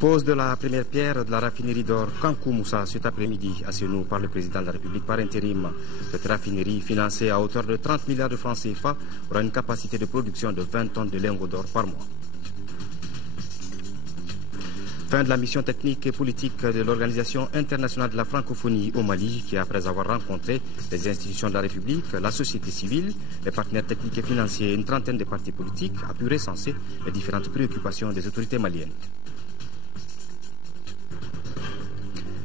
Pose de la première pierre de la raffinerie d'or Kankou Moussa cet après-midi à Sénou par le président de la République par intérim. Cette raffinerie, financée à hauteur de 30 milliards de francs CFA, aura une capacité de production de 20 tonnes de lingots d'or par mois. Fin de la mission technique et politique de l'Organisation internationale de la francophonie au Mali qui, après avoir rencontré les institutions de la République, la société civile, les partenaires techniques et financiers et une trentaine de partis politiques, a pu recenser les différentes préoccupations des autorités maliennes.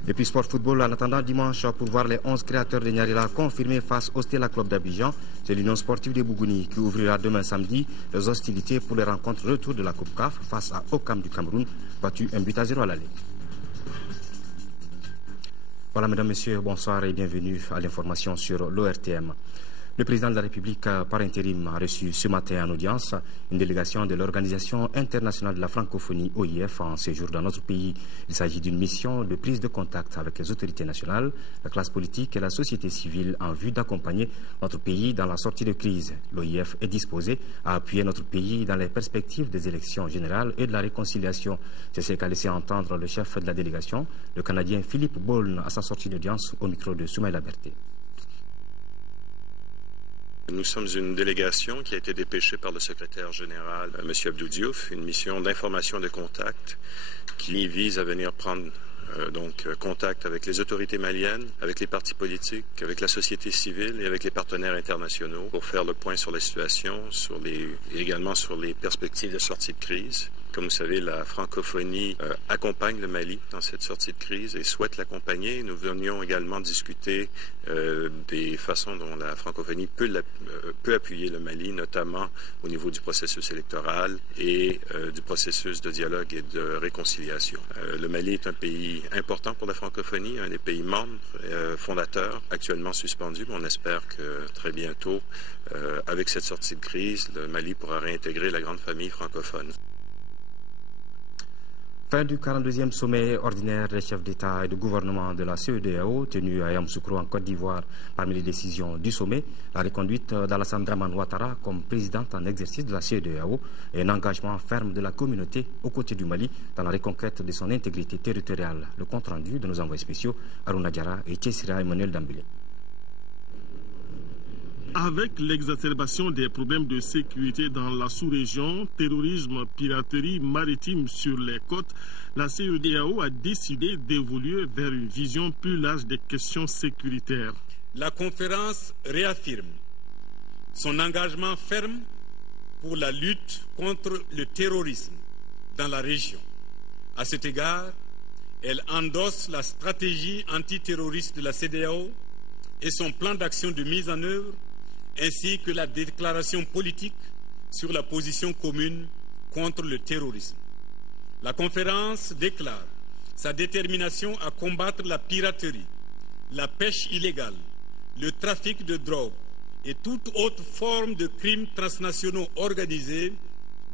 Et puis sport football, en attendant dimanche pour voir les 11 créateurs de Nyarila confirmés face au Stella Club d'Abidjan. C'est l'Union sportive de Bougouni qui ouvrira demain samedi les hostilités pour les rencontres retour de la Coupe CAF face à Okam du Cameroun, battu 1-0 à l'aller. Voilà, mesdames, messieurs, bonsoir et bienvenue à l'information sur l'ORTM. Le président de la République par intérim a reçu ce matin en audience une délégation de l'Organisation internationale de la francophonie OIF en séjour dans notre pays. Il s'agit d'une mission de prise de contact avec les autorités nationales, la classe politique et la société civile en vue d'accompagner notre pays dans la sortie de crise. L'OIF est disposé à appuyer notre pays dans les perspectives des élections générales et de la réconciliation. C'est ce qu'a laissé entendre le chef de la délégation, le Canadien Philippe Boulne, à sa sortie d'audience au micro de Soumaïla Berté. Nous sommes une délégation qui a été dépêchée par le secrétaire général, M. Abdou Diouf, une mission d'information de contact qui vise à venir prendre contact avec les autorités maliennes, avec les partis politiques, avec la société civile et avec les partenaires internationaux pour faire le point sur la situation et également sur les perspectives de sortie de crise. Comme vous savez, la francophonie accompagne le Mali dans cette sortie de crise et souhaite l'accompagner. Nous venions également discuter des façons dont la francophonie peut appuyer le Mali, notamment au niveau du processus électoral et du processus de dialogue et de réconciliation. Le Mali est un pays important pour la francophonie, un des pays membres fondateurs, actuellement suspendu, mais on espère que très bientôt, avec cette sortie de crise, le Mali pourra réintégrer la grande famille francophone. Fin du 42e sommet ordinaire des chefs d'État et de gouvernement de la CEDEAO tenu à Yamoussoukro en Côte d'Ivoire. Parmi les décisions du sommet, la reconduite d'Alassane Dramane Ouattara comme présidente en exercice de la CEDEAO et un engagement ferme de la communauté aux côtés du Mali dans la reconquête de son intégrité territoriale. Le compte rendu de nos envoyés spéciaux Aruna Diara et Tchessira Emmanuel Dambélé. Avec l'exacerbation des problèmes de sécurité dans la sous-région, terrorisme, piraterie maritime sur les côtes, la CEDEAO a décidé d'évoluer vers une vision plus large des questions sécuritaires. La conférence réaffirme son engagement ferme pour la lutte contre le terrorisme dans la région. À cet égard, elle endosse la stratégie antiterroriste de la CEDEAO et son plan d'action de mise en œuvre, ainsi que la déclaration politique sur la position commune contre le terrorisme. La conférence déclare sa détermination à combattre la piraterie, la pêche illégale, le trafic de drogue et toute autre forme de crimes transnationaux organisés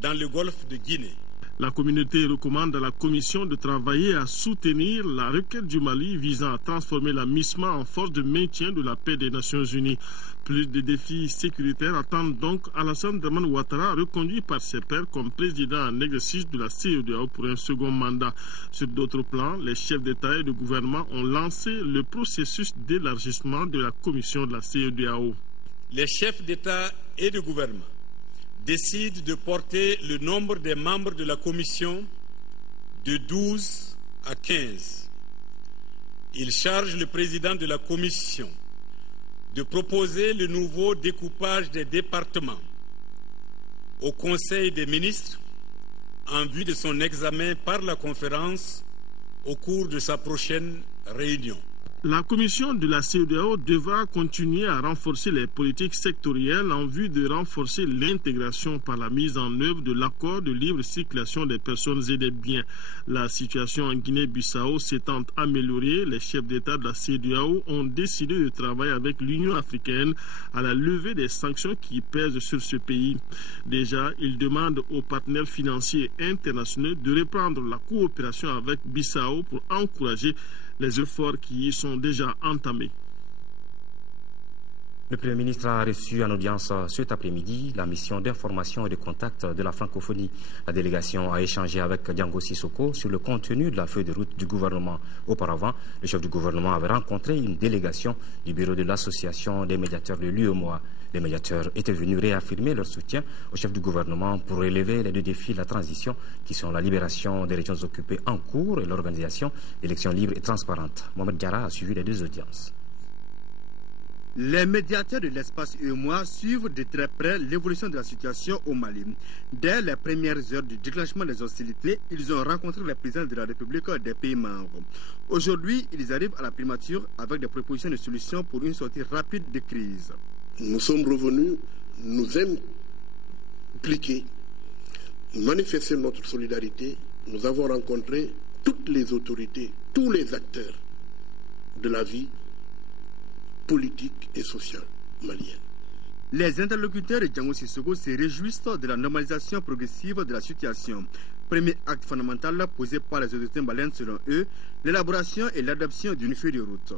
dans le golfe de Guinée. La communauté recommande à la Commission de travailler à soutenir la requête du Mali visant à transformer la MISMA en force de maintien de la paix des Nations Unies. Plus de défis sécuritaires attendent donc Alassane Dramane Ouattara, reconduit par ses pairs comme président en exercice de la CEDEAO pour un second mandat. Sur d'autres plans, les chefs d'État et de gouvernement ont lancé le processus d'élargissement de la Commission de la CEDEAO. Les chefs d'État et de gouvernement décide de porter le nombre des membres de la Commission de 12 à 15. Il charge le président de la Commission de proposer le nouveau découpage des départements au Conseil des ministres en vue de son examen par la conférence au cours de sa prochaine réunion. La commission de la CEDEAO devra continuer à renforcer les politiques sectorielles en vue de renforcer l'intégration par la mise en œuvre de l'accord de libre circulation des personnes et des biens. La situation en Guinée-Bissau s'étant améliorée, les chefs d'État de la CEDEAO ont décidé de travailler avec l'Union africaine à la levée des sanctions qui pèsent sur ce pays. Déjà, ils demandent aux partenaires financiers internationaux de reprendre la coopération avec Bissau pour encourager les efforts qui y sont déjà entamés. Le Premier ministre a reçu en audience cet après-midi la mission d'information et de contact de la francophonie. La délégation a échangé avec Diango Sissoko sur le contenu de la feuille de route du gouvernement. Auparavant, le chef du gouvernement avait rencontré une délégation du bureau de l'association des médiateurs de l'UEMOA. Les médiateurs étaient venus réaffirmer leur soutien au chef du gouvernement pour relever les deux défis de la transition qui sont la libération des régions occupées en cours et l'organisation d'élections libres et transparentes. Mohamed Diarra a suivi les deux audiences. Les médiateurs de l'espace UEMOA suivent de très près l'évolution de la situation au Mali. Dès les premières heures du déclenchement des hostilités, ils ont rencontré les présidents de la République des pays membres. Aujourd'hui, ils arrivent à la primature avec des propositions de solutions pour une sortie rapide de crise. Nous sommes revenus nous impliquer, manifester notre solidarité. Nous avons rencontré toutes les autorités, tous les acteurs de la vie politique et sociale malienne. Les interlocuteurs de Diango Sissoko se réjouissent de la normalisation progressive de la situation. Premier acte fondamental posé par les autorités maliennes selon eux, l'élaboration et l'adoption d'une feuille de route.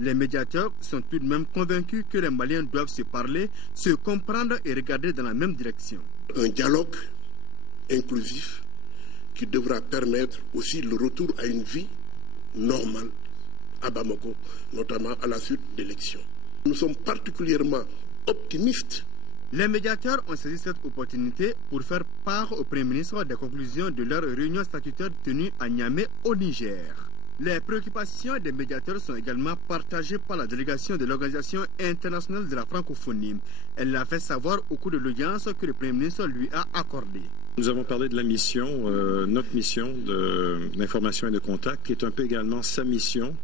Les médiateurs sont tout de même convaincus que les Maliens doivent se parler, se comprendre et regarder dans la même direction. Un dialogue inclusif qui devra permettre aussi le retour à une vie normale à Bamako, notamment à la suite d'élections. Nous sommes particulièrement optimistes. Les médiateurs ont saisi cette opportunité pour faire part au Premier ministre des conclusions de leur réunion statutaire tenue à Niamey au Niger. Les préoccupations des médiateurs sont également partagées par la délégation de l'Organisation internationale de la francophonie. Elle l'a fait savoir au cours de l'audience que le Premier ministre lui a accordée. Nous avons parlé de la mission, notre mission d'information et de contact, qui est un peu également sa mission,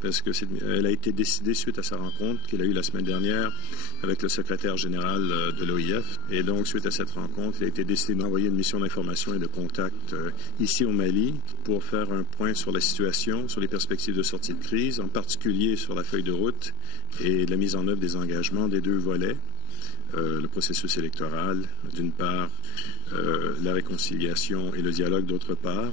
parce qu'elle a été décidée suite à sa rencontre qu'il a eue la semaine dernière avec le secrétaire général de l'OIF. Et donc, suite à cette rencontre, il a été décidé d'envoyer une mission d'information et de contact ici au Mali pour faire un point sur la situation, sur les perspectives de sortie de crise, en particulier sur la feuille de route et la mise en œuvre des engagements des deux volets. Le processus électoral, d'une part, la réconciliation et le dialogue, d'autre part,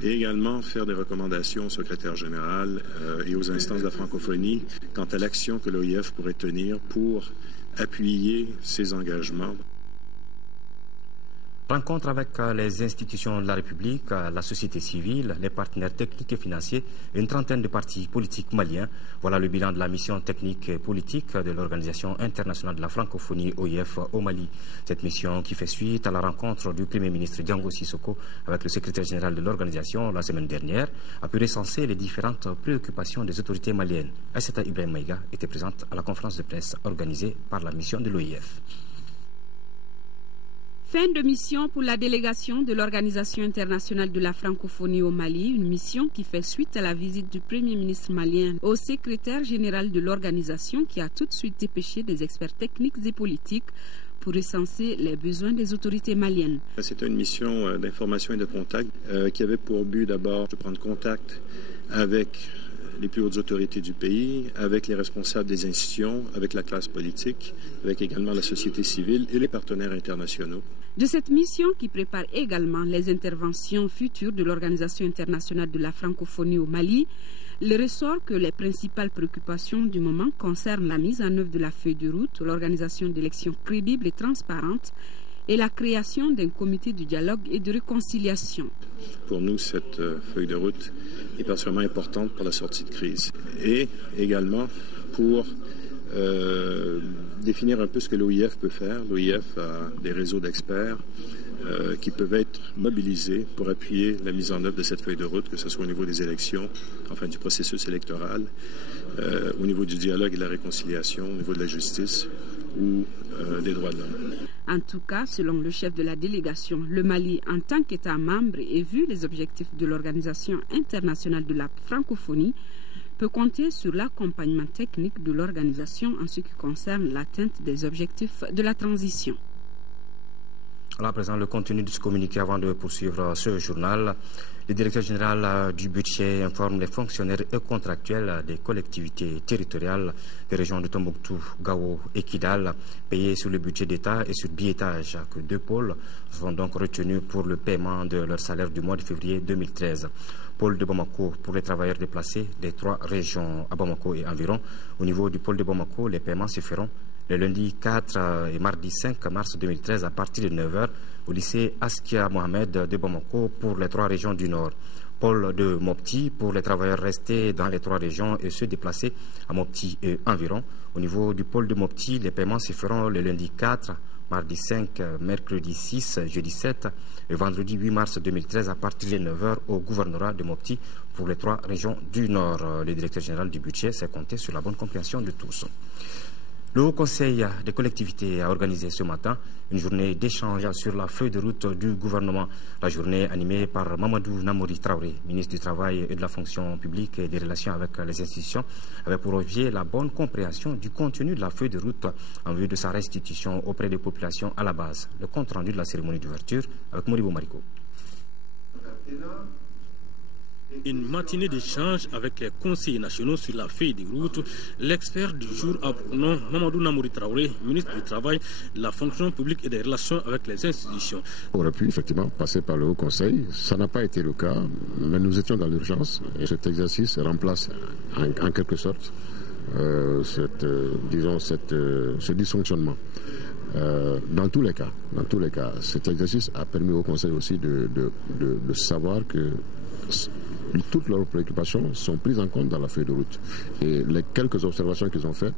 et également faire des recommandations au secrétaire général et aux instances de la francophonie quant à l'action que l'OIF pourrait tenir pour appuyer ces engagements. Rencontre avec les institutions de la République, la société civile, les partenaires techniques et financiers et une trentaine de partis politiques maliens. Voilà le bilan de la mission technique et politique de l'Organisation internationale de la francophonie OIF au Mali. Cette mission qui fait suite à la rencontre du Premier ministre Diango Sissoko avec le secrétaire général de l'organisation la semaine dernière a pu recenser les différentes préoccupations des autorités maliennes. Aïssata Ibrahim Maïga était présente à la conférence de presse organisée par la mission de l'OIF. Fin de mission pour la délégation de l'Organisation internationale de la francophonie au Mali, une mission qui fait suite à la visite du Premier ministre malien au secrétaire général de l'organisation qui a tout de suite dépêché des experts techniques et politiques pour recenser les besoins des autorités maliennes. C'était une mission d'information et de contact qui avait pour but d'abord de prendre contact avec les plus hautes autorités du pays, avec les responsables des institutions, avec la classe politique, avec également la société civile et les partenaires internationaux. De cette mission qui prépare également les interventions futures de l'Organisation internationale de la francophonie au Mali, il ressort que les principales préoccupations du moment concernent la mise en œuvre de la feuille de route, l'organisation d'élections crédibles et transparentes et la création d'un comité de dialogue et de réconciliation. Pour nous, cette feuille de route est particulièrement importante pour la sortie de crise et également pour définir un peu ce que l'OIF peut faire. L'OIF a des réseaux d'experts qui peuvent être mobilisés pour appuyer la mise en œuvre de cette feuille de route, que ce soit au niveau des élections, enfin du processus électoral, au niveau du dialogue et de la réconciliation, au niveau de la justice ou des droits de l'homme. En tout cas, selon le chef de la délégation, le Mali, en tant qu'État membre et vu les objectifs de l'Organisation internationale de la francophonie, peut compter sur l'accompagnement technique de l'organisation en ce qui concerne l'atteinte des objectifs de la transition. À présent, le contenu de ce communiqué avant de poursuivre ce journal. Le directeur général du budget informe les fonctionnaires et contractuels des collectivités territoriales des régions de Tombouctou, Gao et Kidal, payés sur le budget d'État et sur billetage, que 2 pôles sont donc retenus pour le paiement de leur salaire du mois de février 2013. pôle de Bamako pour les travailleurs déplacés des 3 régions à Bamako et environ. Au niveau du pôle de Bamako, les paiements se feront le lundi 4 et mardi 5 mars 2013 à partir de 9h au lycée Askia Mohamed de Bamako pour les 3 régions du Nord. Pôle de Mopti pour les travailleurs restés dans les 3 régions et ceux déplacés à Mopti et environ. Au niveau du pôle de Mopti, les paiements se feront le lundi 4, mardi 5, mercredi 6, jeudi 7 et vendredi 8 mars 2013 à partir de 9h au gouvernorat de Mopti pour les 3 régions du Nord. Le directeur général du budget s'est compté sur la bonne compréhension de tous. Le Haut Conseil des collectivités a organisé ce matin une journée d'échange sur la feuille de route du gouvernement. La journée animée par Mamadou Namouri Traoré, ministre du Travail et de la fonction publique et des relations avec les institutions, avait pour objet la bonne compréhension du contenu de la feuille de route en vue de sa restitution auprès des populations à la base. Le compte rendu de la cérémonie d'ouverture avec Moribo Mariko. Une matinée d'échange avec les conseillers nationaux sur la feuille de route. L'expert du jour a pour nom Mamadou Namouri Traoré, ministre du Travail, de la fonction publique et des relations avec les institutions. On aurait pu effectivement passer par le Haut Conseil. Ça n'a pas été le cas, mais nous étions dans l'urgence et cet exercice remplace en quelque sorte ce dysfonctionnement. Dans tous les cas, cet exercice a permis au Conseil aussi de savoir que toutes leurs préoccupations sont prises en compte dans la feuille de route. Et les quelques observations qu'ils ont faites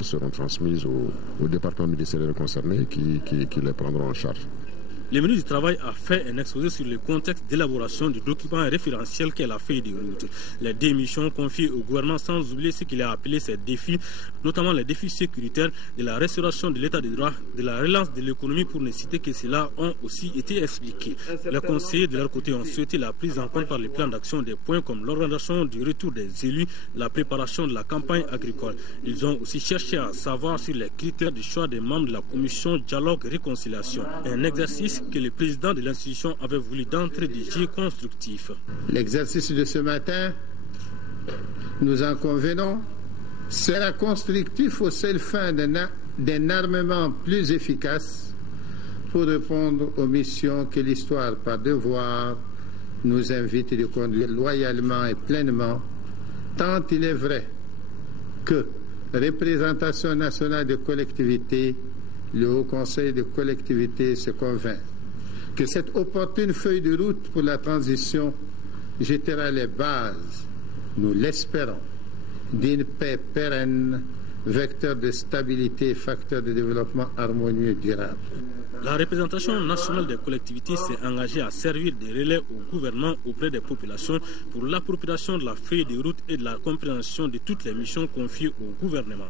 seront transmises au département ministériel concerné qui les prendront en charge. Le ministre du Travail a fait un exposé sur le contexte d'élaboration du document référentiel qu'est la feuille de route. Les 2 missions confiées au gouvernement sans oublier ce qu'il a appelé ses défis, notamment les défis sécuritaires, de la restauration de l'état de droit, de la relance de l'économie pour ne citer que cela, ont aussi été expliqués. Les conseillers de leur côté ont souhaité la prise en compte par les plans d'action des points comme l'organisation du retour des élus, la préparation de la campagne agricole. Ils ont aussi cherché à savoir sur les critères du choix des membres de la commission Dialogue et Réconciliation. Un exercice que le président de l'institution avait voulu d'entrée de jeu constructif. L'exercice de ce matin, nous en convenons, sera constructif aux seules fins d'un armement plus efficace pour répondre aux missions que l'histoire, par devoir, nous invite de conduire loyalement et pleinement, tant il est vrai que représentation nationale de collectivités, le Haut Conseil de collectivités se convainc que cette opportune feuille de route pour la transition jettera les bases, nous l'espérons, d'une paix pérenne, vecteur de stabilité et facteur de développement harmonieux et durable. La représentation nationale des collectivités s'est engagée à servir de relais au gouvernement auprès des populations pour l'appropriation de la feuille de route et de la compréhension de toutes les missions confiées au gouvernement.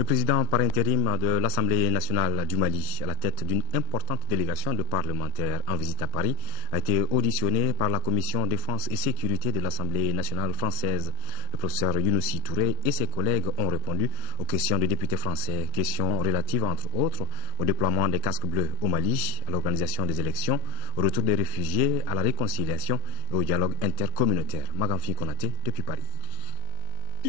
Le président par intérim de l'Assemblée nationale du Mali, à la tête d'une importante délégation de parlementaires en visite à Paris, a été auditionné par la commission défense et sécurité de l'Assemblée nationale française. Le professeur Younousi Touré et ses collègues ont répondu aux questions des députés français, questions relatives entre autres au déploiement des casques bleus au Mali, à l'organisation des élections, au retour des réfugiés, à la réconciliation et au dialogue intercommunautaire. Magamfi Konaté depuis Paris.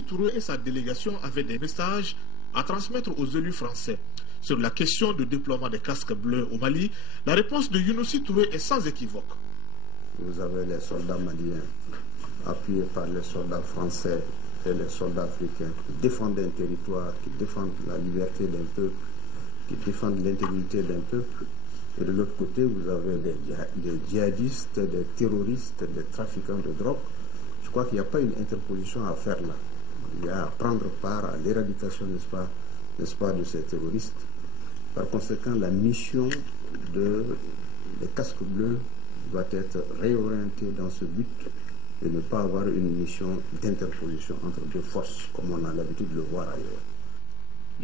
Touré et sa délégation avaient des messages à transmettre aux élus français. Sur la question du déploiement des casques bleus au Mali, la réponse de Younousi Touré est sans équivoque. Vous avez les soldats maliens appuyés par les soldats français et les soldats africains qui défendent un territoire, qui défendent la liberté d'un peuple, qui défendent l'intégrité d'un peuple. Et de l'autre côté, vous avez des djihadistes, des terroristes, des trafiquants de drogue. Je crois qu'il n'y a pas une interposition à faire là. Il y a à prendre part à l'éradication, n'est-ce pas, de ces terroristes. Par conséquent, la mission des casques bleus doit être réorientée dans ce but et ne pas avoir une mission d'interposition entre 2 forces, comme on a l'habitude de le voir ailleurs.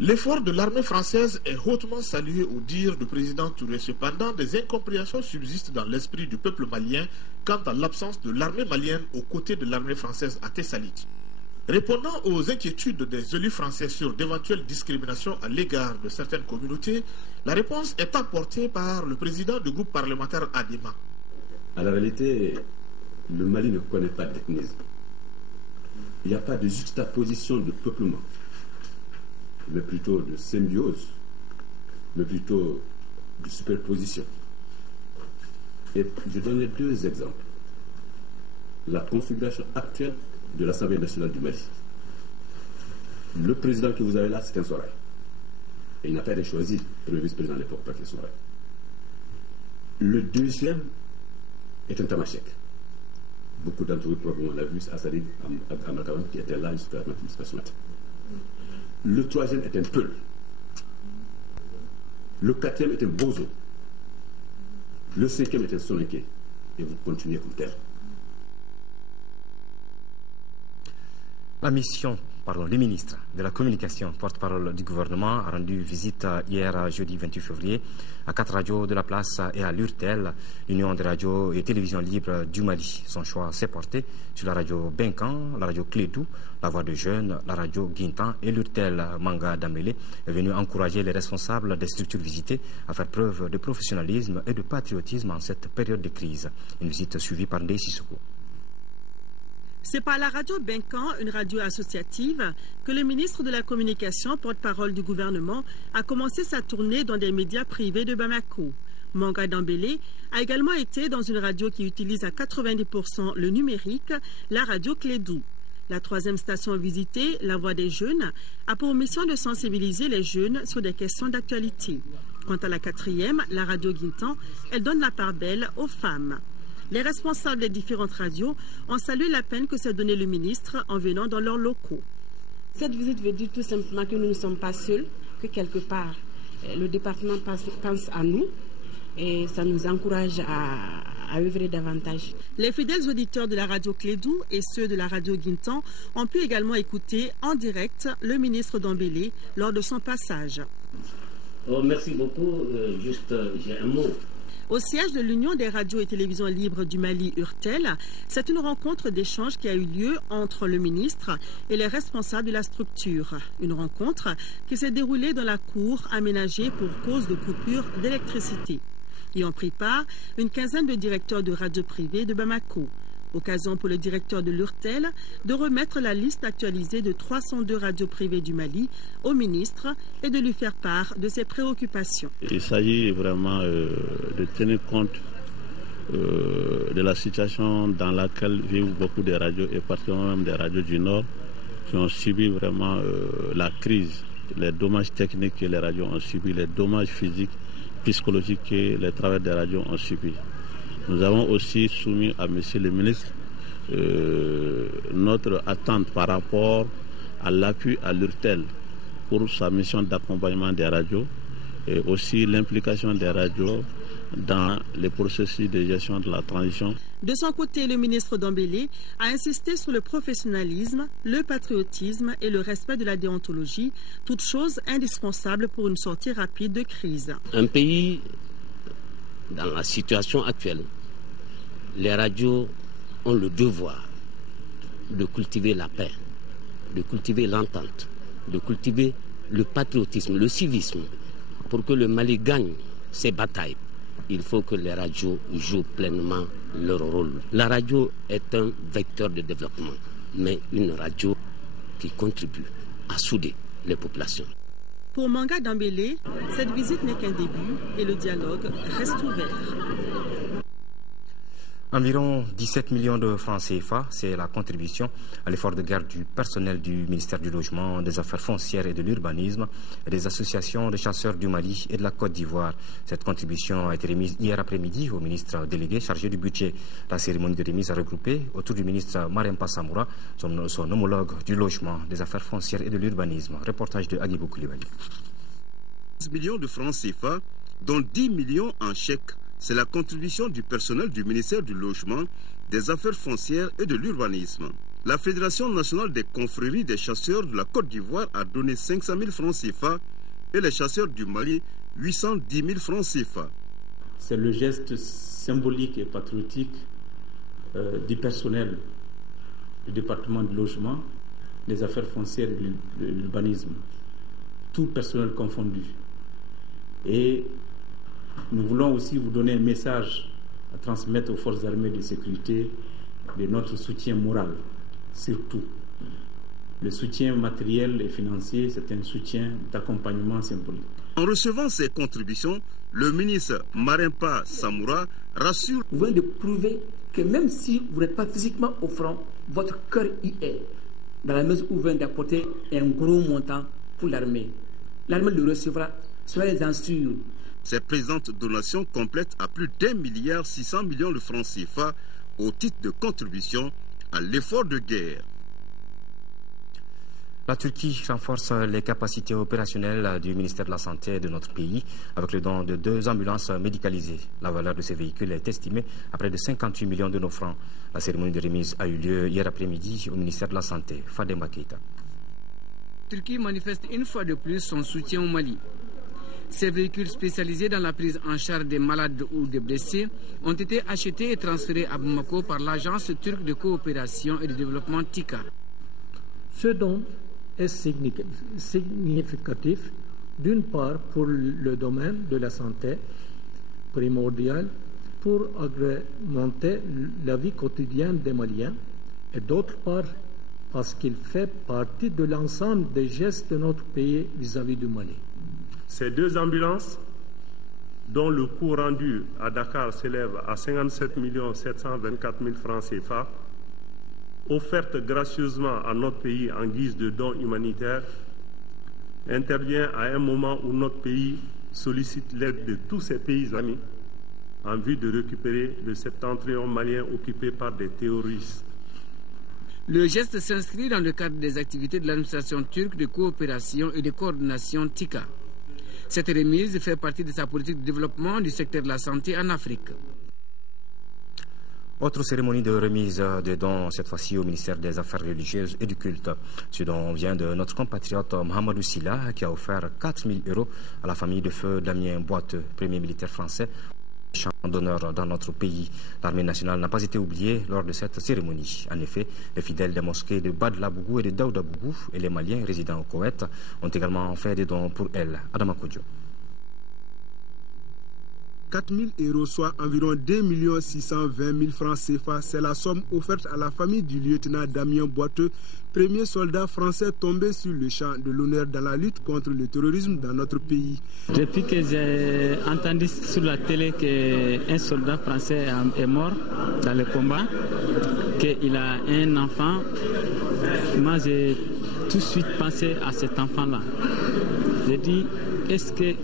L'effort de l'armée française est hautement salué au dire du président Touré. Cependant, des incompréhensions subsistent dans l'esprit du peuple malien quant à l'absence de l'armée malienne aux côtés de l'armée française à Tessalit. Répondant aux inquiétudes des élus français sur d'éventuelles discriminations à l'égard de certaines communautés, la réponse est apportée par le président du groupe parlementaire Adema. À la réalité, le Mali ne connaît pas d'ethnisme. Il n'y a pas de juxtaposition de peuplement, mais plutôt de symbiose, mais plutôt de superposition. Et je donnerai 2 exemples. la configuration actuelle de l'Assemblée nationale du Mali. Le président que vous avez là, c'est un Soraï. Et il n'a pas été choisi premier vice-président à l'époque par un Soraï. Le deuxième est un Tamashek. Beaucoup d'entre vous probablement l'ont vu, Assadi Amalkawan, qui était là jusqu'à ce matin. Le troisième est un Peul. Le quatrième est un Bozo. Le cinquième est un Soninké. Et vous continuez comme tel. Le ministre de la Communication, porte-parole du gouvernement, a rendu visite hier, jeudi 28 février, à 4 radios de la place et à l'URTEL, l'Union des radios et télévisions libres du Mali. Son choix s'est porté sur la radio Benkan, la radio Clédou, la Voix des Jeunes, la radio Guintan et l'URTEL Manga Damele est venu encourager les responsables des structures visitées à faire preuve de professionnalisme et de patriotisme en cette période de crise. Une visite suivie par Ndeye Sissoko. C'est par la radio Benkan, une radio associative, que le ministre de la Communication, porte-parole du gouvernement, a commencé sa tournée dans des médias privés de Bamako. Manga Dambélé a également été dans une radio qui utilise à 90% le numérique, la radio Clédou. La troisième station visitée, La Voix des Jeunes, a pour mission de sensibiliser les jeunes sur des questions d'actualité. Quant à la quatrième, la radio Guintan, elle donne la part belle aux femmes. Les responsables des différentes radios ont salué la peine que s'est donné le ministre en venant dans leurs locaux. Cette visite veut dire tout simplement que nous ne sommes pas seuls, que quelque part le département pense à nous et ça nous encourage à œuvrer davantage. Les fidèles auditeurs de la radio Clédou et ceux de la radio Guintan ont pu également écouter en direct le ministre Dambélé lors de son passage. Oh, merci beaucoup. J'ai un mot. Au siège de l'Union des radios et télévisions libres du Mali, URTEL, c'est une rencontre d'échange qui a eu lieu entre le ministre et les responsables de la structure. Une rencontre qui s'est déroulée dans la cour aménagée pour cause de coupure d'électricité. Y ont pris part une quinzaine de directeurs de radios privées de Bamako. Occasion pour le directeur de l'URTEL de remettre la liste actualisée de 302 radios privées du Mali au ministre et de lui faire part de ses préoccupations. Il s'agit vraiment de tenir compte de la situation dans laquelle vivent beaucoup de radios et particulièrement même des radios du Nord qui ont subi vraiment la crise, les dommages techniques que les radios ont subis, les dommages physiques, psychologiques que les travailleurs des radios ont subis. Nous avons aussi soumis à M. le ministre notre attente par rapport à l'appui à l'URTEL pour sa mission d'accompagnement des radios et aussi l'implication des radios dans les processus de gestion de la transition. De son côté, le ministre Dambélé a insisté sur le professionnalisme, le patriotisme et le respect de la déontologie, toutes choses indispensables pour une sortie rapide de crise. Un pays dans la situation actuelle, les radios ont le devoir de cultiver la paix, de cultiver l'entente, de cultiver le patriotisme, le civisme. Pour que le Mali gagne ses batailles, il faut que les radios jouent pleinement leur rôle. La radio est un vecteur de développement, mais une radio qui contribue à souder les populations. Pour Manga Dambélé, cette visite n'est qu'un début et le dialogue reste ouvert. Environ 17 millions de francs CFA, c'est la contribution à l'effort de guerre du personnel du ministère du Logement, des Affaires foncières et de l'Urbanisme et des associations de chasseurs du Mali et de la Côte d'Ivoire. Cette contribution a été remise hier après-midi au ministre délégué chargé du budget. La cérémonie de remise a regroupé autour du ministre Marempa Samoura, son homologue du Logement, des Affaires foncières et de l'Urbanisme. Reportage de Agibou Koulibaly. 10 millions de francs CFA, dont 10 millions en chèques. C'est la contribution du personnel du ministère du Logement, des Affaires foncières et de l'Urbanisme. La Fédération nationale des confréries des chasseurs de la Côte d'Ivoire a donné 500 000 francs CFA et les chasseurs du Mali 810 000 francs CFA. C'est le geste symbolique et patriotique du personnel du département du Logement, des Affaires foncières et de l'Urbanisme, tout personnel confondu. Et nous voulons aussi vous donner un message à transmettre aux forces armées de sécurité de notre soutien moral, surtout. Le soutien matériel et financier, c'est un soutien d'accompagnement symbolique. En recevant ces contributions, le ministre Marempa Samoura rassure. Vous venez de prouver que même si vous n'êtes pas physiquement au front, votre cœur y est, dans la mesure où vous venez d'apporter un gros montant pour l'armée. L'armée le recevra, soyez-en sûrs. Ces présentes donations complètent à plus d'1,6 milliard de francs CFA au titre de contribution à l'effort de guerre. La Turquie renforce les capacités opérationnelles du ministère de la Santé de notre pays avec le don de 2 ambulances médicalisées. La valeur de ces véhicules est estimée à près de 58 millions de nos francs. La cérémonie de remise a eu lieu hier après-midi au ministère de la Santé. Fadema Keita. La Turquie manifeste une fois de plus son soutien au Mali. Ces véhicules spécialisés dans la prise en charge des malades ou des blessés ont été achetés et transférés à Bamako par l'Agence turque de coopération et de développement TICA. Ce don est significatif d'une part pour le domaine de la santé primordial pour agrémenter la vie quotidienne des Maliens et d'autre part parce qu'il fait partie de l'ensemble des gestes de notre pays vis-à-vis du Mali. Ces 2 ambulances, dont le coût rendu à Dakar s'élève à 57 724 000 francs CFA, offerte gracieusement à notre pays en guise de don humanitaire, intervient à un moment où notre pays sollicite l'aide de tous ses pays amis en vue de récupérer le septentrion malien occupé par des terroristes. Le geste s'inscrit dans le cadre des activités de l'administration turque de coopération et de coordination TICA. Cette remise fait partie de sa politique de développement du secteur de la santé en Afrique. Autre cérémonie de remise de dons, cette fois-ci au ministère des Affaires religieuses et du culte. Ce don vient de notre compatriote Mohamedou Silla qui a offert 4 000 € à la famille de feu Damien Boiteux, premier militaire français, champ d'honneur dans notre pays. L'armée nationale n'a pas été oubliée lors de cette cérémonie. En effet, les fidèles des mosquées de Badlabougou et de Daoudabougou et les Maliens résidant au Koweït ont également fait des dons pour elle. Adama Kodjo. 4 000 €, soit environ 2 620 000 francs CFA, c'est la somme offerte à la famille du lieutenant Damien Boiteux, premier soldat français tombé sur le champ de l'honneur dans la lutte contre le terrorisme dans notre pays. Depuis que j'ai entendu sur la télé qu'un soldat français est mort dans le combat, qu'il a un enfant, moi j'ai tout de suite pensé à cet enfant-là. J'ai dit, est-ce que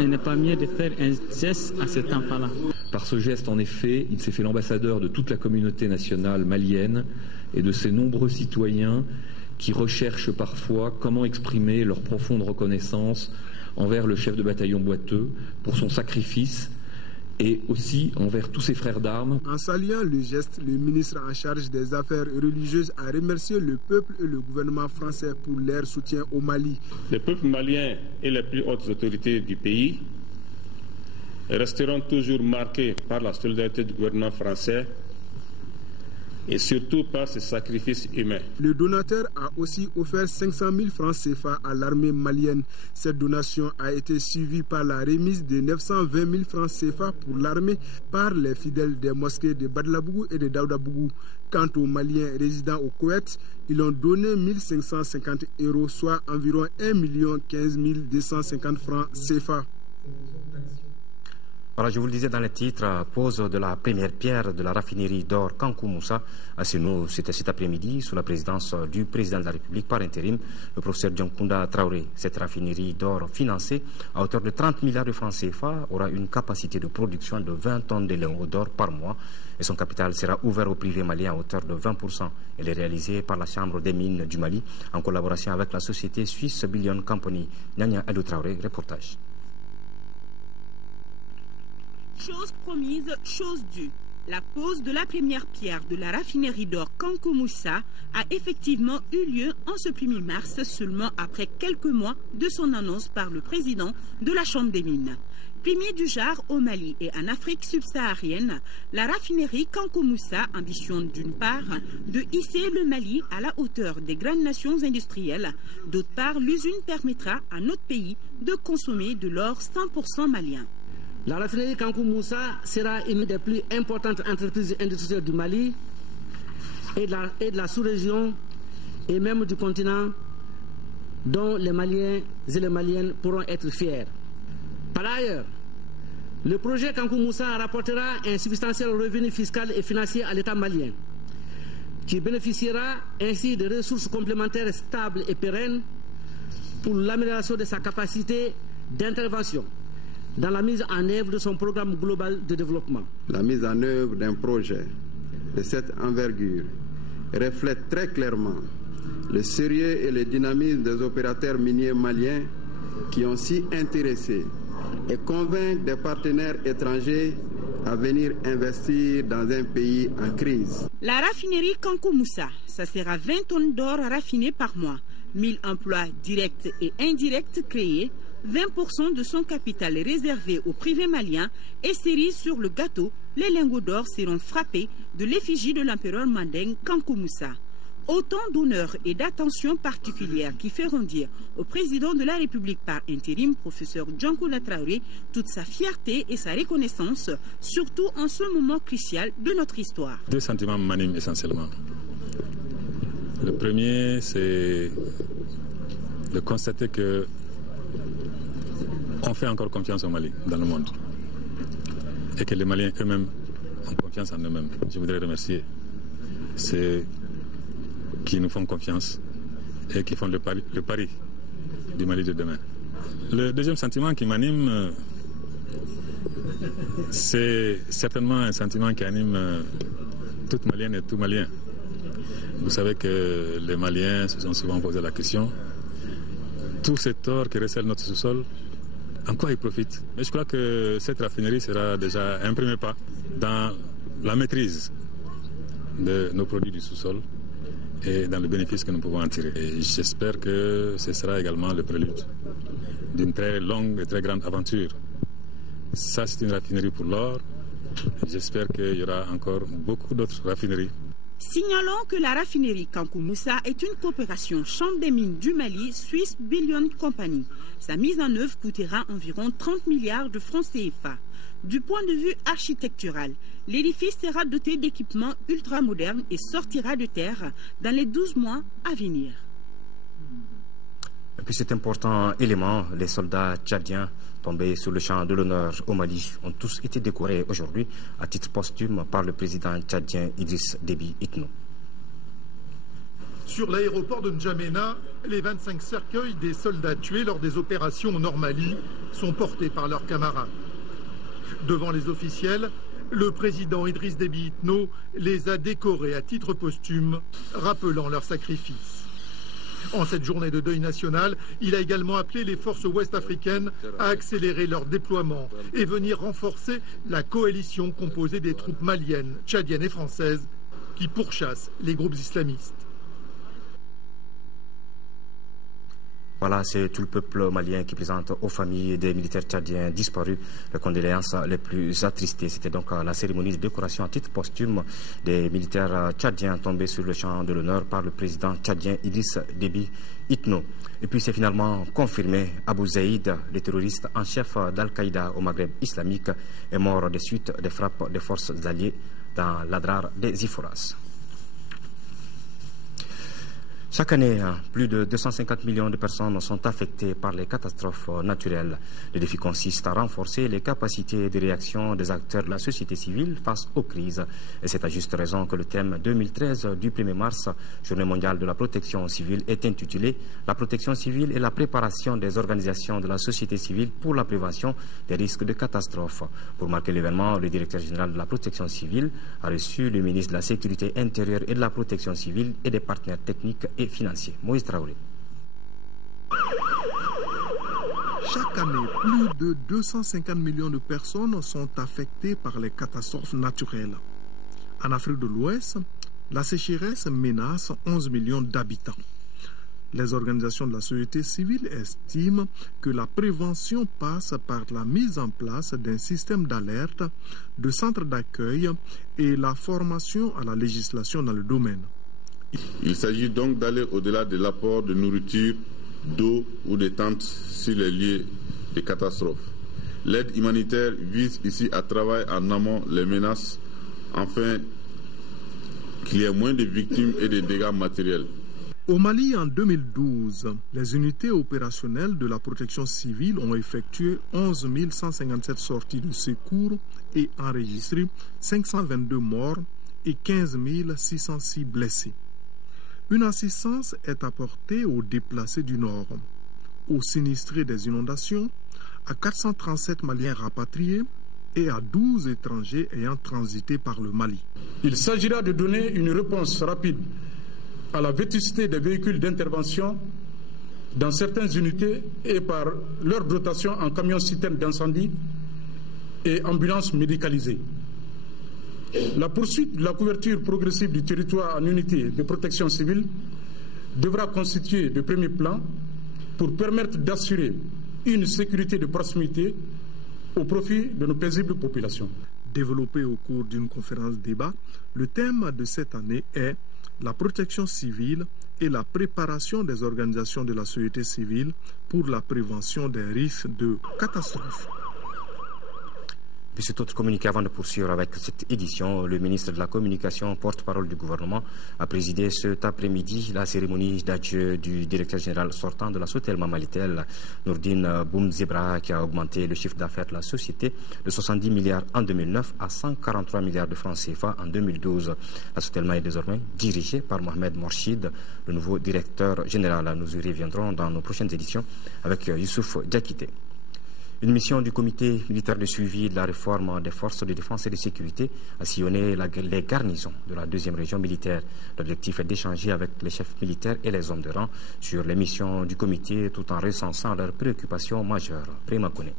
il n'est pas mieux de faire un geste à cet enfant-là. Par ce geste, en effet, il s'est fait l'ambassadeur de toute la communauté nationale malienne et de ses nombreux citoyens qui recherchent parfois comment exprimer leur profonde reconnaissance envers le chef de bataillon Boiteux pour son sacrifice et aussi envers tous ses frères d'armes. En saluant le geste, le ministre en charge des affaires religieuses a remercié le peuple et le gouvernement français pour leur soutien au Mali. Le peuple malien et les plus hautes autorités du pays resteront toujours marqués par la solidarité du gouvernement français et surtout par ses sacrifices humains. Le donateur a aussi offert 500 000 francs CFA à l'armée malienne. Cette donation a été suivie par la remise de 920 000 francs CFA pour l'armée par les fidèles des mosquées de Badlabougou et de Daoudabougou. Quant aux Maliens résidant au Koweït, ils ont donné 1 550 €, soit environ 1 15 250 francs CFA. Voilà, je vous le disais dans le titre, pose de la première pierre de la raffinerie d'or Kankou Moussa à Seno. C'était cet après-midi sous la présidence du président de la République par intérim, le professeur Dionkounda Traoré. Cette raffinerie d'or financée à hauteur de 30 milliards de francs CFA aura une capacité de production de 20 tonnes de léon d'or par mois et son capital sera ouvert au privé malien à hauteur de 20%. Elle est réalisée par la Chambre des mines du Mali en collaboration avec la société suisse Billion Company. Nyanya Elou Traoré, reportage. Chose promise, chose due. La pose de la première pierre de la raffinerie d'or Kankou Moussa a effectivement eu lieu en ce 1er mars, seulement après quelques mois de son annonce par le président de la Chambre des mines. Premier du genre au Mali et en Afrique subsaharienne, la raffinerie Kankou Moussa ambitionne d'une part de hisser le Mali à la hauteur des grandes nations industrielles, d'autre part l'usine permettra à notre pays de consommer de l'or 100% malien. La raffinerie Kankou Moussa sera une des plus importantes entreprises industrielles du Mali et de la sous-région et même du continent dont les Maliens et les Maliennes pourront être fiers. Par ailleurs, Le projet Kankou Moussa rapportera un substantiel revenu fiscal et financier à l'État malien, qui bénéficiera ainsi de ressources complémentaires stables et pérennes pour l'amélioration de sa capacité d'intervention dans la mise en œuvre de son programme global de développement. La mise en œuvre d'un projet de cette envergure reflète très clairement le sérieux et le dynamisme des opérateurs miniers maliens qui ont si intéressé et convaincre des partenaires étrangers à venir investir dans un pays en crise. La raffinerie Kankou Moussa, ça sera 20 tonnes d'or raffinées par mois, 1000 emplois directs et indirects créés, 20% de son capital réservé au privé malien et cerise sur le gâteau, les lingots d'or seront frappés de l'effigie de l'empereur manding Kankou Moussa. Autant d'honneurs et d'attention particulière qui feront dire au président de la République par intérim, professeur Djankoula Traoré, toute sa fierté et sa reconnaissance, surtout en ce moment crucial de notre histoire. Deux sentiments m'animent essentiellement. Le premier, c'est de constater que on fait encore confiance au Mali dans le monde et que les Maliens eux-mêmes ont confiance en eux-mêmes. Je voudrais remercier ceux qui nous font confiance et qui font le pari du Mali de demain. Le deuxième sentiment qui m'anime, c'est certainement un sentiment qui anime toute Malienne et tout Malien. Vous savez que les Maliens se sont souvent posé la question, tout cet or qui recèle notre sous-sol, en quoi ils profitent? Mais je crois que cette raffinerie sera déjà un premier pas dans la maîtrise de nos produits du sous-sol et dans le bénéfice que nous pouvons en tirer. Et j'espère que ce sera également le prélude d'une très longue et très grande aventure. Ça, c'est une raffinerie pour l'or. J'espère qu'il y aura encore beaucoup d'autres raffineries. Signalons que la raffinerie Kankou Moussa est une coopération Chambre des mines du Mali, Swiss Billion Company. Sa mise en œuvre coûtera environ 30 milliards de francs CFA. Du point de vue architectural, l'édifice sera doté d'équipements ultramodernes et sortira de terre dans les 12 mois à venir. Et puis cet important élément, les soldats tchadiens tombés sur le champ de l'honneur au Mali ont tous été décorés aujourd'hui à titre posthume par le président tchadien Idriss Déby Itno. Sur l'aéroport de N'Djamena, les 25 cercueils des soldats tués lors des opérations au Nord-Mali sont portés par leurs camarades. Devant les officiels, le président Idriss Déby Itno les a décorés à titre posthume, rappelant leur sacrifice. En cette journée de deuil national, il a également appelé les forces ouest-africaines à accélérer leur déploiement et venir renforcer la coalition composée des troupes maliennes, tchadiennes et françaises qui pourchassent les groupes islamistes. Voilà, c'est tout le peuple malien qui présente aux familles des militaires tchadiens disparus les condoléances les plus attristées. C'était donc la cérémonie de décoration à titre posthume des militaires tchadiens tombés sur le champ de l'honneur par le président tchadien Idriss Déby Itno. Et puis c'est finalement confirmé, Abu Zaïd, le terroriste en chef d'Al-Qaïda au Maghreb islamique, est mort des suites des frappes des forces alliées dans l'Adrar des Iforas. Chaque année, plus de 250 millions de personnes sont affectées par les catastrophes naturelles. Le défi consiste à renforcer les capacités de réaction des acteurs de la société civile face aux crises. Et c'est à juste raison que le thème 2013 du 1er mars, Journée mondiale de la protection civile, est intitulé « La protection civile et la préparation des organisations de la société civile pour la prévention des risques de catastrophes ». Pour marquer l'événement, le directeur général de la protection civile a reçu le ministre de la Sécurité intérieure et de la protection civile et des partenaires techniques et financiers. Moïse Traoré. Chaque année, plus de 250 millions de personnes sont affectées par les catastrophes naturelles. En Afrique de l'Ouest, la sécheresse menace 11 millions d'habitants. Les organisations de la société civile estiment que la prévention passe par la mise en place d'un système d'alerte, de centres d'accueil et la formation à la législation dans le domaine. Il s'agit donc d'aller au-delà de l'apport de nourriture, d'eau ou de tentes sur les lieux de catastrophes. L'aide humanitaire vise ici à travailler en amont les menaces afin qu'il y ait moins de victimes et de dégâts matériels. Au Mali, en 2012, les unités opérationnelles de la protection civile ont effectué 11 157 sorties de secours et enregistré 522 morts et 15 606 blessés. Une assistance est apportée aux déplacés du Nord, aux sinistrés des inondations, à 437 Maliens rapatriés et à 12 étrangers ayant transité par le Mali. Il s'agira de donner une réponse rapide à la vétusté des véhicules d'intervention dans certaines unités et par leur dotation en camions-citernes d'incendie et ambulances médicalisées. La poursuite de la couverture progressive du territoire en unité de protection civile devra constituer de premier plan pour permettre d'assurer une sécurité de proximité au profit de nos paisibles populations. Développé au cours d'une conférence débat, le thème de cette année est la protection civile et la préparation des organisations de la société civile pour la prévention des risques de catastrophes. De cet autre communiqué, avant de poursuivre avec cette édition, le ministre de la Communication, porte-parole du gouvernement, a présidé cet après-midi la cérémonie d'adieu du directeur général sortant de la Sotelma Malitel, Nourdine Boumzebra, qui a augmenté le chiffre d'affaires de la société de 70 milliards en 2009 à 143 milliards de francs CFA en 2012. La Sotelma est désormais dirigée par Mohamed Morchid, le nouveau directeur général. Nous y reviendrons dans nos prochaines éditions avec Youssouf Diakité. Une mission du comité militaire de suivi de la réforme des forces de défense et de sécurité a sillonné les garnisons de la 2e région militaire. L'objectif est d'échanger avec les chefs militaires et les hommes de rang sur les missions du comité tout en recensant leurs préoccupations majeures. Prima Kone.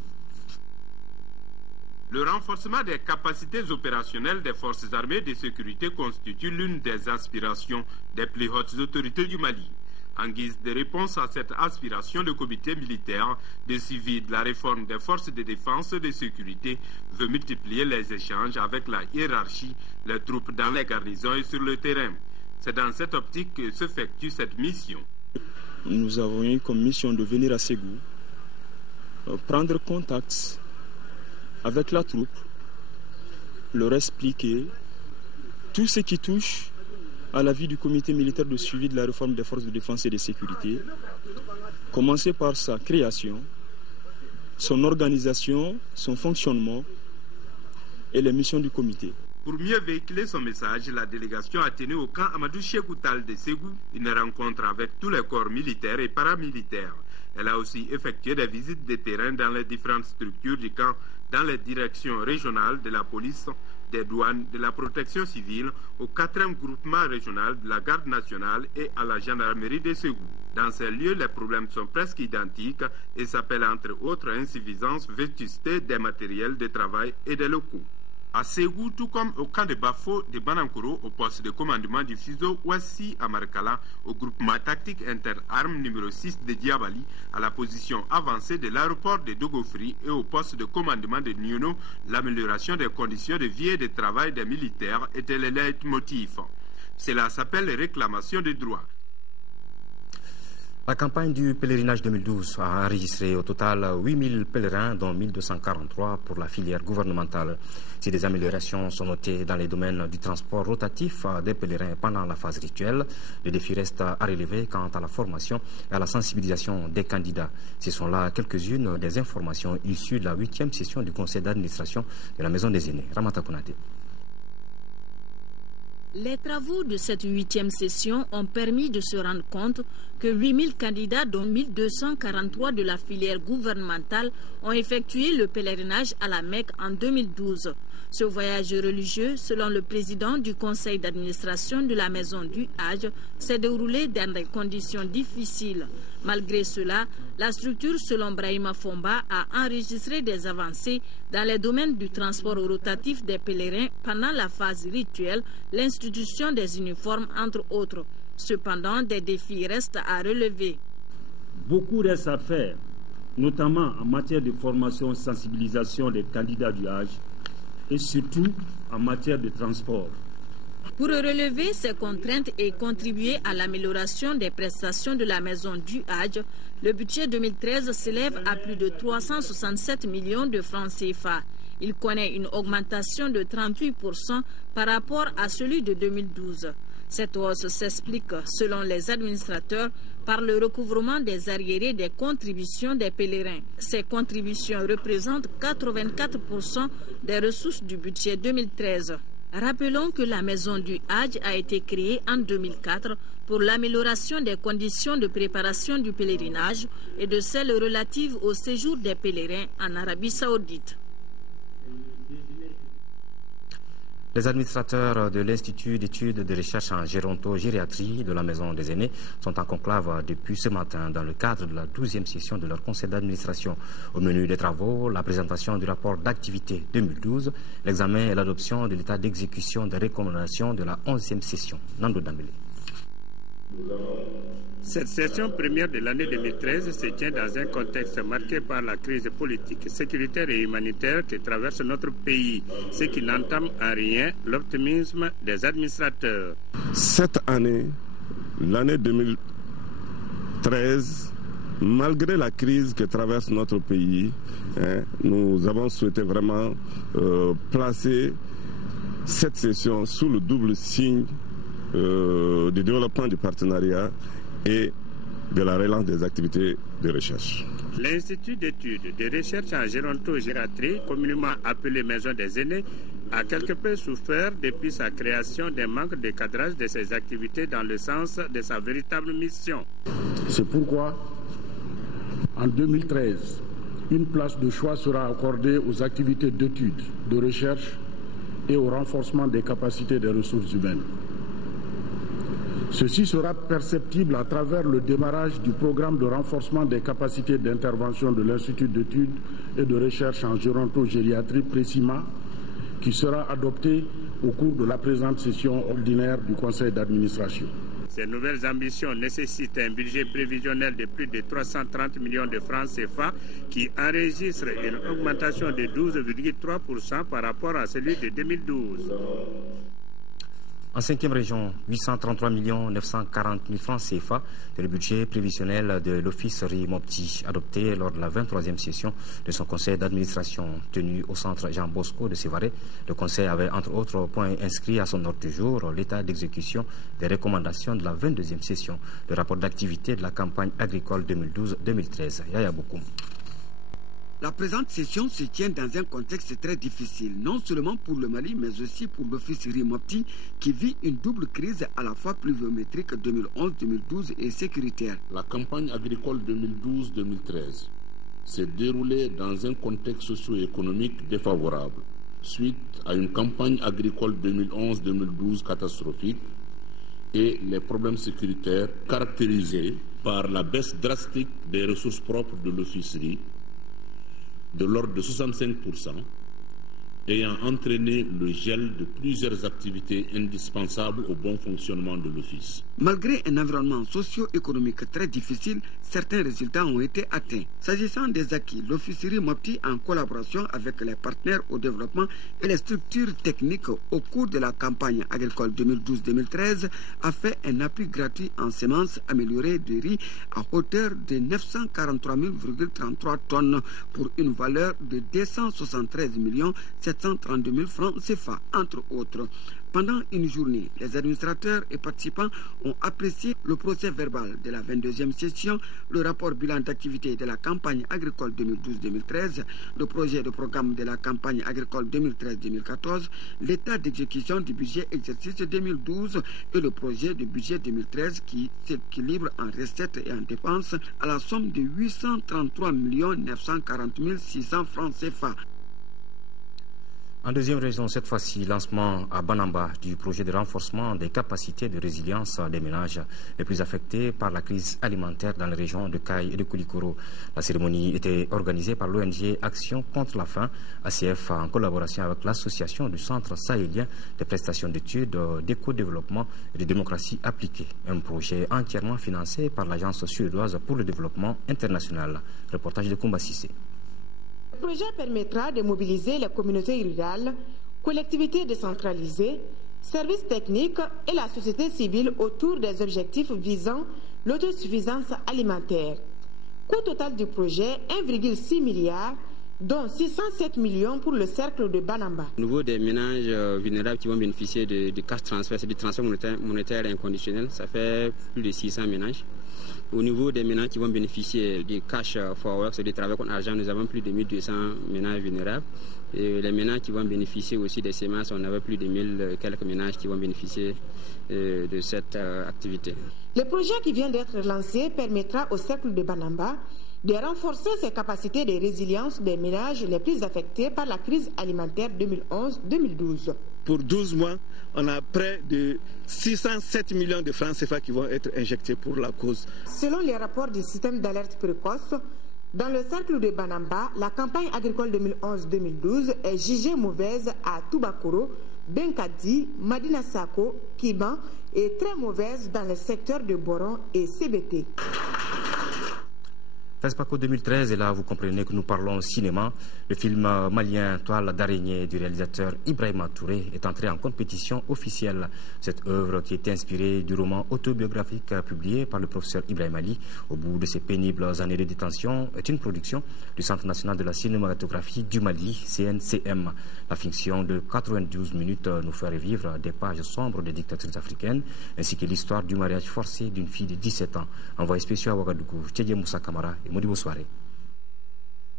Le renforcement des capacités opérationnelles des forces armées de sécurité constitue l'une des aspirations des plus hautes autorités du Mali. En guise de réponse à cette aspiration, le comité militaire de suivi de la réforme des forces de défense et de sécurité veut multiplier les échanges avec la hiérarchie, les troupes dans les garnisons et sur le terrain. C'est dans cette optique que s'effectue cette mission. Nous avons eu comme mission de venir à Ségou, prendre contact avec la troupe, leur expliquer tout ce qui touche à la vie du comité militaire de suivi de la réforme des forces de défense et de sécurité, commencer par sa création, son organisation, son fonctionnement et les missions du comité. Pour mieux véhiculer son message, la délégation a tenu au camp Amadou Chekoutal de Ségou une rencontre avec tous les corps militaires et paramilitaires. Elle a aussi effectué des visites de terrain dans les différentes structures du camp, dans les directions régionales de la police, des douanes, de la protection civile, au 4e groupement régional de la garde nationale et à la gendarmerie de Ségou. Dans ces lieux, les problèmes sont presque identiques et s'appellent entre autres insuffisances, vétusté des matériels de travail et des locaux. À Ségou, tout comme au camp de Bafo de Banankoro, au poste de commandement du Fuseau Ouassi à Markala, au groupement tactique interarmes numéro 6 de Diabali, à la position avancée de l'aéroport de Dogofri et au poste de commandement de Nyono, l'amélioration des conditions de vie et de travail des militaires était le leitmotiv. Cela s'appelle réclamation des droits. La campagne du pèlerinage 2012 a enregistré au total 8000 pèlerins, dont 1243 pour la filière gouvernementale. Si des améliorations sont notées dans les domaines du transport rotatif des pèlerins pendant la phase rituelle, le défi reste à relever quant à la formation et à la sensibilisation des candidats. Ce sont là quelques-unes des informations issues de la 8e session du conseil d'administration de la Maison des Aînés. Ramata Konate. Les travaux de cette 8e session ont permis de se rendre compte que 8000 candidats, dont 1243 de la filière gouvernementale, ont effectué le pèlerinage à la Mecque en 2012. Ce voyage religieux, selon le président du conseil d'administration de la Maison du Hajj, s'est déroulé dans des conditions difficiles. Malgré cela, la structure, selon Brahima Fomba, a enregistré des avancées dans les domaines du transport rotatif des pèlerins pendant la phase rituelle, l'institution des uniformes, entre autres. Cependant, des défis restent à relever. Beaucoup reste à faire, notamment en matière de formation et sensibilisation des candidats du Hajj et surtout en matière de transport. Pour relever ces contraintes et contribuer à l'amélioration des prestations de la Maison du Hajj, le budget 2013 s'élève à plus de 367 millions de francs CFA. Il connaît une augmentation de 38% par rapport à celui de 2012. Cette hausse s'explique, selon les administrateurs, par le recouvrement des arriérés des contributions des pèlerins. Ces contributions représentent 84% des ressources du budget 2013. Rappelons que la maison du Hadj a été créée en 2004 pour l'amélioration des conditions de préparation du pèlerinage et de celles relatives au séjour des pèlerins en Arabie Saoudite. Les administrateurs de l'Institut d'études de recherche en géronto-gériatrie de la Maison des Aînés sont en conclave depuis ce matin dans le cadre de la 12e session de leur conseil d'administration. Au menu des travaux, la présentation du rapport d'activité 2012, l'examen et l'adoption de l'état d'exécution des recommandations de la 11e session. Nando Dambélé. Cette session première de l'année 2013 se tient dans un contexte marqué par la crise politique, sécuritaire et humanitaire qui traverse notre pays, ce qui n'entame en rien l'optimisme des administrateurs. Cette année, l'année 2013, malgré la crise que traverse notre pays, nous avons souhaité vraiment placer cette session sous le double signe du développement du partenariat et de la relance des activités de recherche. L'Institut d'études de recherche en géronto-gériatrie, communément appelé Maison des Aînés, a quelque peu souffert depuis sa création d'un manque de cadrage de ses activités dans le sens de sa véritable mission. C'est pourquoi, en 2013, une place de choix sera accordée aux activités d'études, de recherche et au renforcement des capacités des ressources humaines. Ceci sera perceptible à travers le démarrage du programme de renforcement des capacités d'intervention de l'Institut d'études et de recherche en géronto-gériatrie Précima, qui sera adopté au cours de la présente session ordinaire du Conseil d'administration. Ces nouvelles ambitions nécessitent un budget prévisionnel de plus de 330 millions de francs CFA qui enregistre une augmentation de 12,3% par rapport à celui de 2012. En 5e région, 833 940 000 francs CFA, c'est le budget prévisionnel de l'Office RIMOPTI, adopté lors de la 23e session de son conseil d'administration tenu au centre Jean Bosco de Sévaré. Le conseil avait entre autres points inscrits à son ordre du jour l'état d'exécution des recommandations de la 22e session, le rapport d'activité de la campagne agricole 2012-2013. Yaya Bokoum. La présente session se tient dans un contexte très difficile, non seulement pour le Mali, mais aussi pour l'Office RIMOPTI, qui vit une double crise à la fois pluviométrique 2011-2012 et sécuritaire. La campagne agricole 2012-2013 s'est déroulée dans un contexte socio-économique défavorable, suite à une campagne agricole 2011-2012 catastrophique et les problèmes sécuritaires caractérisés par la baisse drastique des ressources propres de l'Office RI, de l'ordre de 65%, ayant entraîné le gel de plusieurs activités indispensables au bon fonctionnement de l'Office. Malgré un environnement socio-économique très difficile, certains résultats ont été atteints. S'agissant des acquis, l'Office RIMOPTI, en collaboration avec les partenaires au développement et les structures techniques au cours de la campagne agricole 2012-2013, a fait un appui gratuit en semences améliorées de riz à hauteur de 943 033 tonnes pour une valeur de 273 732 000 francs CFA, entre autres. Pendant une journée, les administrateurs et participants ont apprécié le procès verbal de la 22e session, le rapport bilan d'activité de la campagne agricole 2012-2013, le projet de programme de la campagne agricole 2013-2014, l'état d'exécution du budget exercice 2012 et le projet de budget 2013 qui s'équilibre en recettes et en dépenses à la somme de 833 940 600 francs CFA. En deuxième région, cette fois-ci, lancement à Banamba du projet de renforcement des capacités de résilience des ménages les plus affectés par la crise alimentaire dans les régions de Caille et de Koulikoro. La cérémonie était organisée par l'ONG Action contre la faim, ACF, en collaboration avec l'association du Centre sahélien des prestations d'études, d'éco-développement et de démocratie appliquée. Un projet entièrement financé par l'Agence suédoise pour le développement international. Reportage de Koumba Sissé. Le projet permettra de mobiliser les communautés rurales, collectivités décentralisées, services techniques et la société civile autour des objectifs visant l'autosuffisance alimentaire. Coût total du projet 1,6 milliard dont 607 millions pour le cercle de Banamba. Au niveau des ménages vulnérables qui vont bénéficier de cash transfert, c'est du transfert monétaire inconditionnel, ça fait plus de 600 ménages. Au niveau des ménages qui vont bénéficier du cash forward, c'est du travail contre argent, nous avons plus de 1200 ménages vulnérables. Et les ménages qui vont bénéficier aussi des semences, on avait plus de 1000 quelques ménages qui vont bénéficier de cette activité. Le projet qui vient d'être lancé permettra au cercle de Banamba de renforcer ses capacités de résilience des ménages les plus affectés par la crise alimentaire 2011-2012. Pour 12 mois, on a près de 607 millions de francs CFA qui vont être injectés pour la cause. Selon les rapports du système d'alerte précoce, dans le cercle de Banamba, la campagne agricole 2011-2012 est jugée mauvaise à Toubakoro, Benkadi, Madina Sako, Kiban et très mauvaise dans le secteur de Boron et CBT. FESPACO 2013, et là vous comprenez que nous parlons cinéma. Le film malien Toile d'araignée du réalisateur Ibrahima Touré est entré en compétition officielle. Cette œuvre, qui est inspirée du roman autobiographique publié par le professeur Ibrahim Ali au bout de ses pénibles années de détention, est une production du Centre national de la cinématographie du Mali, CNCM. La fiction de 92 minutes nous fait revivre des pages sombres des dictatures africaines, ainsi que l'histoire du mariage forcé d'une fille de 17 ans. Envoyé spécial à Ouagadougou, Tchédje Moussa Kamara et Modibo Soirée.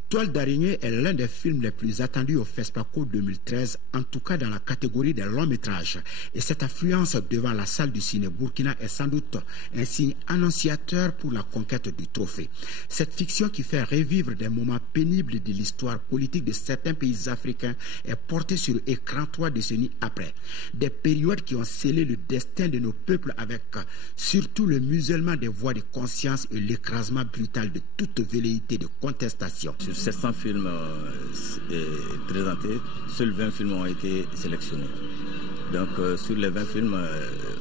Toile d'araignée est l'un des films les plus attendus au FESPACO 2013, en tout cas dans la catégorie des longs métrages. Et cette affluence devant la salle du ciné Burkina est sans doute un signe annonciateur pour la conquête du trophée. Cette fiction qui fait revivre des moments pénibles de l'histoire politique de certains pays africains est portée sur écran 3 décennies après. Des périodes qui ont scellé le destin de nos peuples avec surtout le musellement des voix de conscience et l'écrasement brutal de toute velléité de contestation. 700 films présentés, seuls 20 films ont été sélectionnés. Donc sur les 20 films,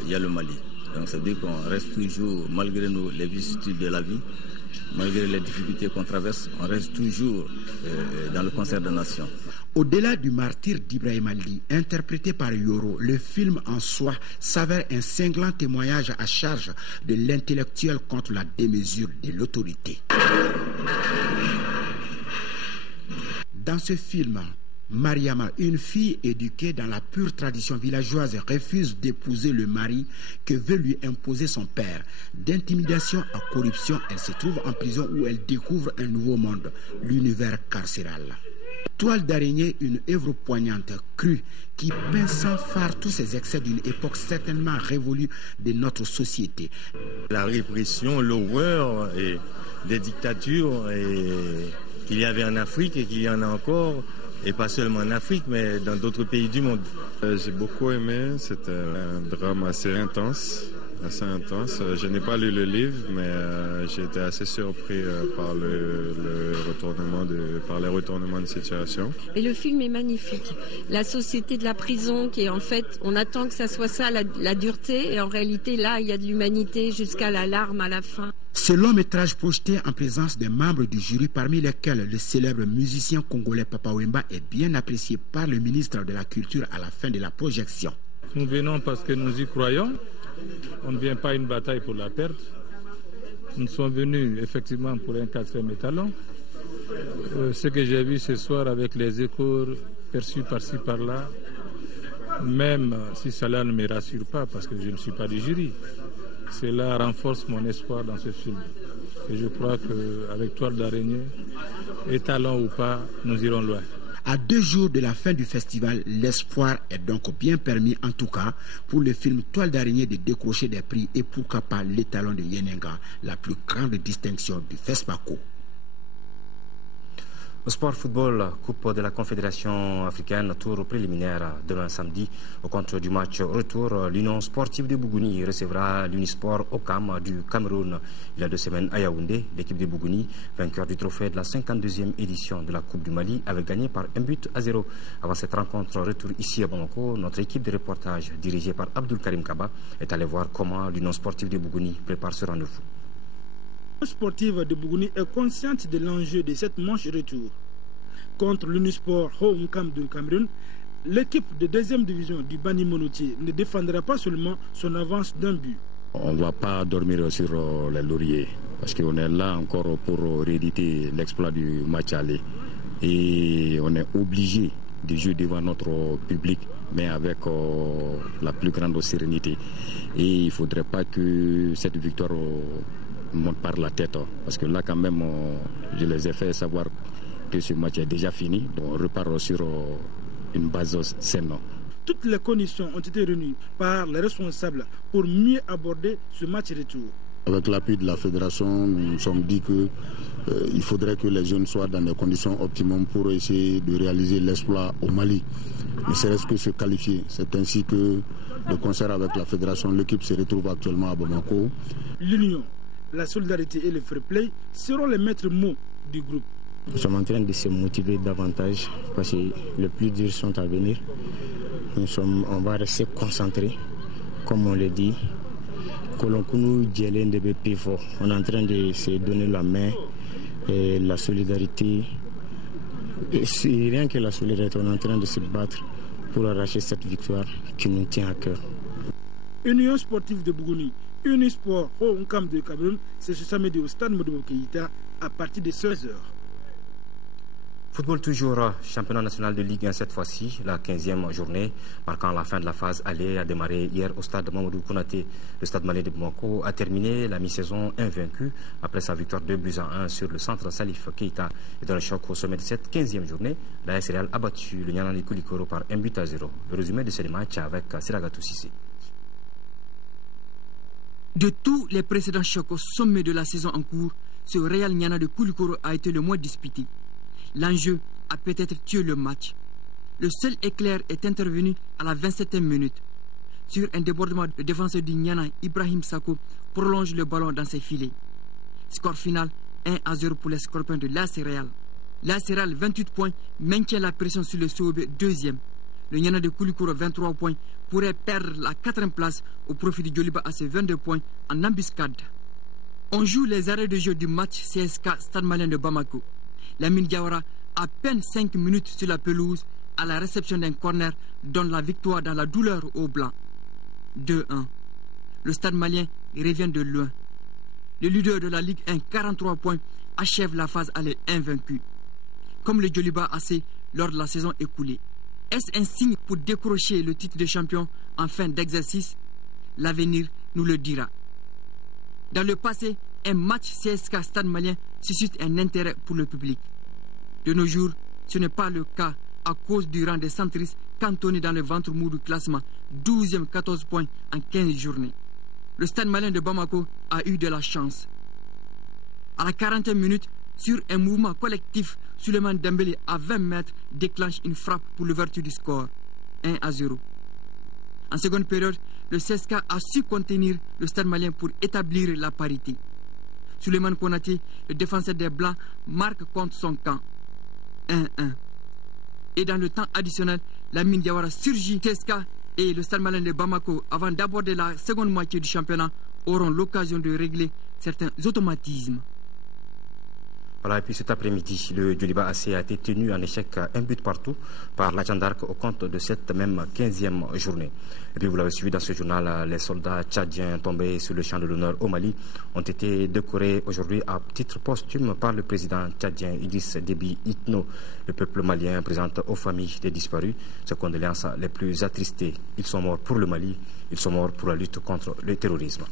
il y a le Mali. Donc ça veut dire qu'on reste toujours, malgré les vicissitudes de la vie, malgré les difficultés qu'on traverse, on reste toujours dans le concert des nations. Au-delà du martyre d'Ibrahim Ali, interprété par Yoro, le film en soi s'avère un cinglant témoignage à charge de l'intellectuel contre la démesure de l'autorité. Dans ce film, Mariama, une fille éduquée dans la pure tradition villageoise, refuse d'épouser le mari que veut lui imposer son père. D'intimidation à corruption, elle se trouve en prison où elle découvre un nouveau monde, l'univers carcéral. Toile d'araignée, une œuvre poignante, crue, qui peint sans phare tous ces excès d'une époque certainement révolue de notre société. La répression, l'horreur des dictatures qu'il y avait en Afrique et qu'il y en a encore, et pas seulement en Afrique, mais dans d'autres pays du monde. J'ai beaucoup aimé, c'était un drame assez intense. Je n'ai pas lu le livre, mais j'ai été assez surpris par les retournements de situation. Et le film est magnifique. La société de la prison, qui est en fait, on attend que ça soit ça, la dureté, et en réalité là, il y a de l'humanité jusqu'à la larme à la fin. Ce long métrage projeté en présence des membres du jury, parmi lesquels le célèbre musicien congolais Papa Wemba, est bien apprécié par le ministre de la Culture à la fin de la projection. Nous venons parce que nous y croyons. On ne vient pas à une bataille pour la perdre. Nous sommes venus effectivement pour un 4e étalon. Ce que j'ai vu ce soir avec les échos perçus par-ci par-là, même si cela ne me rassure pas parce que je ne suis pas du jury, cela renforce mon espoir dans ce film. Et je crois qu'avec Toile d'araignée, étalon ou pas, nous irons loin. À 2 jours de la fin du festival, l'espoir est donc bien permis, en tout cas, pour le film Toile d'araignée de décrocher des prix et pourquoi pas l'étalon de Yenenga, la plus grande distinction du FESPACO. Au sport football, Coupe de la Confédération africaine, tour préliminaire demain samedi. Au compte du match retour, l'Union sportive de Bougouni recevra l'Unisport Okam du Cameroun. Il y a 2 semaines à Yaoundé, l'équipe de Bougouni, vainqueur du trophée de la 52e édition de la Coupe du Mali, avait gagné par 1-0. Avant cette rencontre retour ici à Bamako, notre équipe de reportage, dirigée par Abdul Karim Kaba, est allée voir comment l'Union sportive de Bougouni prépare ce rendez-vous. L'Union sportive de Bougouni est consciente de l'enjeu de cette manche retour. Contre l'Unisport Home-Cam du Cameroun, l'équipe de 2e division du Bani Monotier ne défendra pas seulement son avance d'un but. On ne va pas dormir sur les lauriers parce qu'on est là encore pour rééditer l'exploit du match aller. et on est obligé de jouer devant notre public, mais avec la plus grande sérénité. Et il ne faudrait pas que cette victoire monte par la tête, parce que là quand même je les ai fait savoir que ce match est déjà fini, donc on repart sur une base saine. Toutes les conditions ont été réunies par les responsables pour mieux aborder ce match retour. Avec l'appui de la fédération, nous nous sommes dit qu'il faudrait que les jeunes soient dans des conditions optimales pour essayer de réaliser l'exploit au Mali. Ne serait-ce que se qualifier. C'est ainsi que, de concert avec la fédération, l'équipe se retrouve actuellement à Bamako. L'union, la solidarité et le fair play seront les maîtres mots du groupe. Nous sommes en train de se motiver davantage parce que les plus durs sont à venir. On va rester concentrés, comme on le dit. On est en train de se donner la main et la solidarité. Et rien que la solidarité, on est en train de se battre pour arracher cette victoire qui nous tient à cœur. Union sportive de Bougouni, Unisport au Nkam de Cameroun, c'est ce samedi au stade Modibo Keïta à partir de 16h. Football toujours, championnat national de Ligue 1 cette fois-ci, la 15e journée, marquant la fin de la phase aller, a démarré hier au stade Mamadou Konaté. Le stade malien de Bamako a terminé la mi-saison invaincu après sa victoire 2-1 sur le centre Salif Keïta. Et dans le choc au sommet de cette 15e journée, la AS Real a battu le Nianan de Koulikoro par 1-0. Le résumé de ce match avec Siragatou Sissé. De tous les précédents chocs au sommet de la saison en cours, ce Real Niana de Koulikoro a été le moins disputé. L'enjeu a peut-être tué le match. Le seul éclair est intervenu à la 27e minute. Sur un débordement, le défenseur du Niana, Ibrahim Sako, prolonge le ballon dans ses filets. Score final 1-0 pour les Scorpions de l'AS Real. L'AS Real, 28 points, maintient la pression sur le Sobe, deuxième. Le Niana de Koulikoro, 23 points, pourrait perdre la 4e place au profit du Djoliba à ses 22 points en embuscade. On joue les arrêts de jeu du match CSK Stade Malien de Bamako. Lamine Diawara, à peine 5 minutes sur la pelouse, à la réception d'un corner, donne la victoire dans la douleur aux Blancs. 2-1. Le Stade malien revient de loin. Le leader de la Ligue 1, 43 points, achève la phase aller invaincu. Comme le Djoliba AC lors de la saison écoulée. Est-ce un signe pour décrocher le titre de champion en fin d'exercice? L'avenir nous le dira. Dans le passé, un match CSK Stade malien suscite un intérêt pour le public. De nos jours, ce n'est pas le cas à cause du rang des centristes cantonnés dans le ventre mou du classement, 12e 14 points en 15 journées. Le Stade malien de Bamako a eu de la chance. À la 40e minute, sur un mouvement collectif, Souleymane Dembélé à 20 mètres déclenche une frappe pour l'ouverture du score, 1-0. En seconde période, le CSK a su contenir le Stade malien pour établir la parité. Souleymane Konaté, le défenseur des Blancs, marque contre son camp, 1-1. Et dans le temps additionnel, Lamine Diawara surgit. CSK et le Stade malien de Bamako, avant d'aborder la seconde moitié du championnat, auront l'occasion de régler certains automatismes. Voilà, et puis cet après-midi, le Djoliba AC a été tenu en échec 1 but partout par la Jeanne d'Arc au compte de cette même 15e journée. Et puis vous l'avez suivi dans ce journal, les soldats tchadiens tombés sur le champ de l'honneur au Mali ont été décorés aujourd'hui à titre posthume par le président tchadien Idriss Déby Itno. Le peuple malien présente aux familles des disparus ses condoléances les plus attristées. Ils sont morts pour le Mali, ils sont morts pour la lutte contre le terrorisme.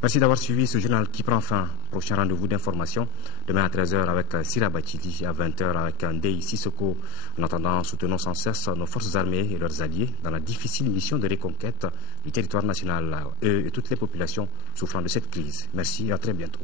Merci d'avoir suivi ce journal qui prend fin. Prochain rendez-vous d'information demain à 13h avec Sira Bachili, à 20h avec Ndei Sissoko. En attendant, soutenons sans cesse nos forces armées et leurs alliés dans la difficile mission de reconquête du territoire national, eux et toutes les populations souffrant de cette crise. Merci et à très bientôt.